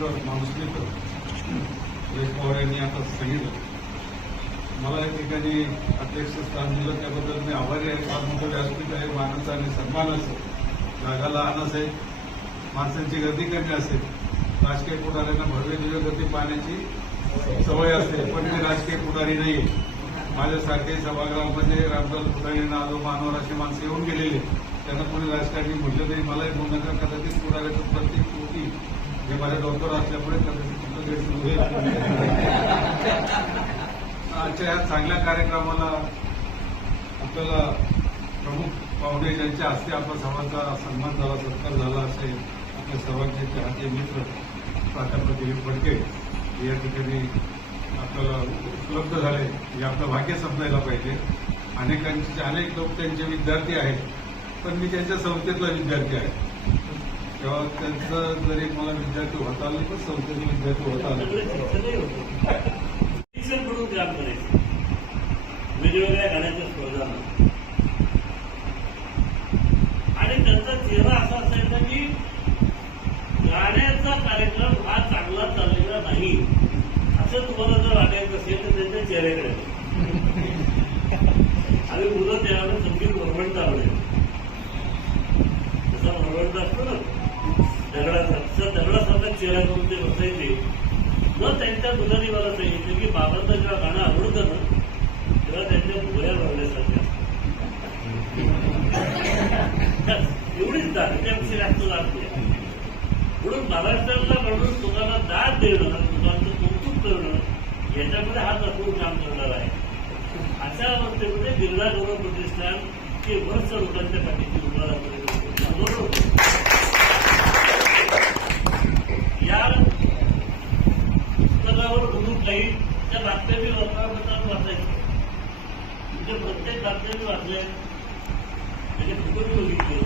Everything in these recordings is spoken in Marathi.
मित्र माणूस मित्र. सुरेश पवार यांनी आता सांगितलं. मला या ठिकाणी अध्यक्ष स्थान दिलं त्याबद्दल मी आभारी आहे. फार मोठं व्यासपीठ आहे मानाचं आणि सन्मानाचं जागा लहान असेल माणसांची गर्दी कमी असेल. राजकीय पुढाऱ्यांना भव्य दिव्य गती पाहण्याची सवय असते पण मी राजकीय पुढारी नाही माझ्यासारखे सभागृहामध्ये रामदास पुढारी नादो मानवर अशी माणसं येऊन गेलेली त्यांना कोणी राजकारणी म्हटलं नाही. मलाही बोलू नका कदाचित पुढाऱ्याचं प्रत्येक मी हे माझ्या डॉक्टर असल्यामुळे आजच्या या चांगल्या कार्यक्रमाला आपल्याला प्रमुख पाहुणे ज्यांच्या हस्ते आपला सर्वांचा सन्मान झाला सत्कार झाला असे आपल्या सर्वांचे चाहते मित्र प्राध्यापक दिलीप फडके या ठिकाणी आपल्याला उपलब्ध झाले. हे आपलं भाग्य समजायला पाहिजे. अनेकांचे अनेक लोक त्यांचे विद्यार्थी आहेत पण मी त्यांच्या संस्थेतला विद्यार्थी आहे. तेव्हा त्यांचं जरी मला विद्यार्थी होता आलं तर संस्थेचे विद्यार्थी होता आले. शिक्षण म्हणून काम करायचं. वेगवेगळ्या गाण्याच्या स्पर्धा. आणि त्यांचा चेहरा असा असायचा की गाण्याचा कार्यक्रम हा चांगला चाललेला नाही. असं तुम्हाला जर वाटायचं असेल तर त्यांच्या चेहऱ्याकडे. आणि मुलं त्यावेळेला संगीत चालू आहे चेहरा करून ते बसायचे न त्यांच्या मुलांनी मला सांगितलं की बाबांना जेव्हा गाणं आवडतं ना तेव्हा त्यांच्या भुऱ्या भरल्यासारख्या एवढीच दाद त्यापेक्षा जास्त दाद नाही. म्हणून महाराष्ट्राला म्हणून लोकांना दाद देणं लोकांचं कौतुक करणं याच्यामध्ये हा तत्व काम करणार आहे. अशा अवस्थेमध्ये बिर्ला गौरव प्रतिष्ठान हे वर्ष लोकांच्या पाठीची उभारा या स्तरावर घुमून जाईल. त्या बातम्या मी वर्तमानपत्रात वाचायचे म्हणजे प्रत्येक बातम्या मी वाचल्या त्याचे फोटो बघितले बघितले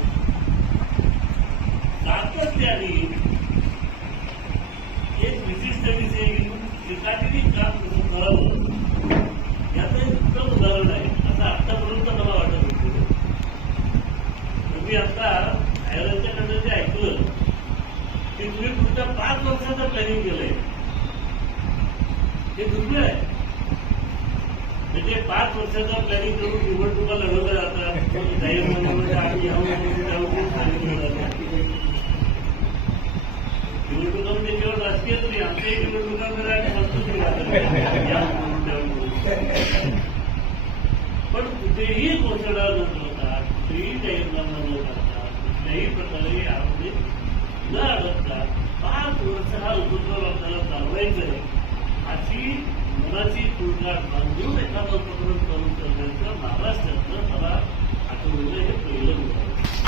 सातत्याने एक विशिष्ट विषय घेऊन एकाधिक काम करावं. याचं एक उत्तम उदाहरण आहे. असं आतापर्यंत मला वाटत होतं. तर मी आता आयरनच्याकडनं जे ऐकलं. की तुम्ही पुढच्या पाच वर्षाचं प्लॅनिंग केलंय. हे दुर्मिळ आहे. म्हणजे पाच वर्षाचा प्लॅनिंग करून निवडणुका लढवल्या जातात. मग जाहीर महिन्यामध्ये आम्ही यावं म्हणून सांगितलं जातं निवडणुकामध्ये म्हणजे केवळ राजकीय नाही आमच्याही निवडणुकांमध्ये आम्ही संस्कृती राहतो. पण कुठेही घोषणा न करता कुठेही जाहीरनामा न करता कुठल्याही प्रकारे यामध्ये न अडकता पाच वर्ष हा उपक्रम आपल्याला चालवायचा आहे. त्याची मनाची तुळगाट बांधून एखादं उपक्रम करून करण्याचं महाराष्ट्रातलं मला आठवलेलं हे पहिलं उदाहरण.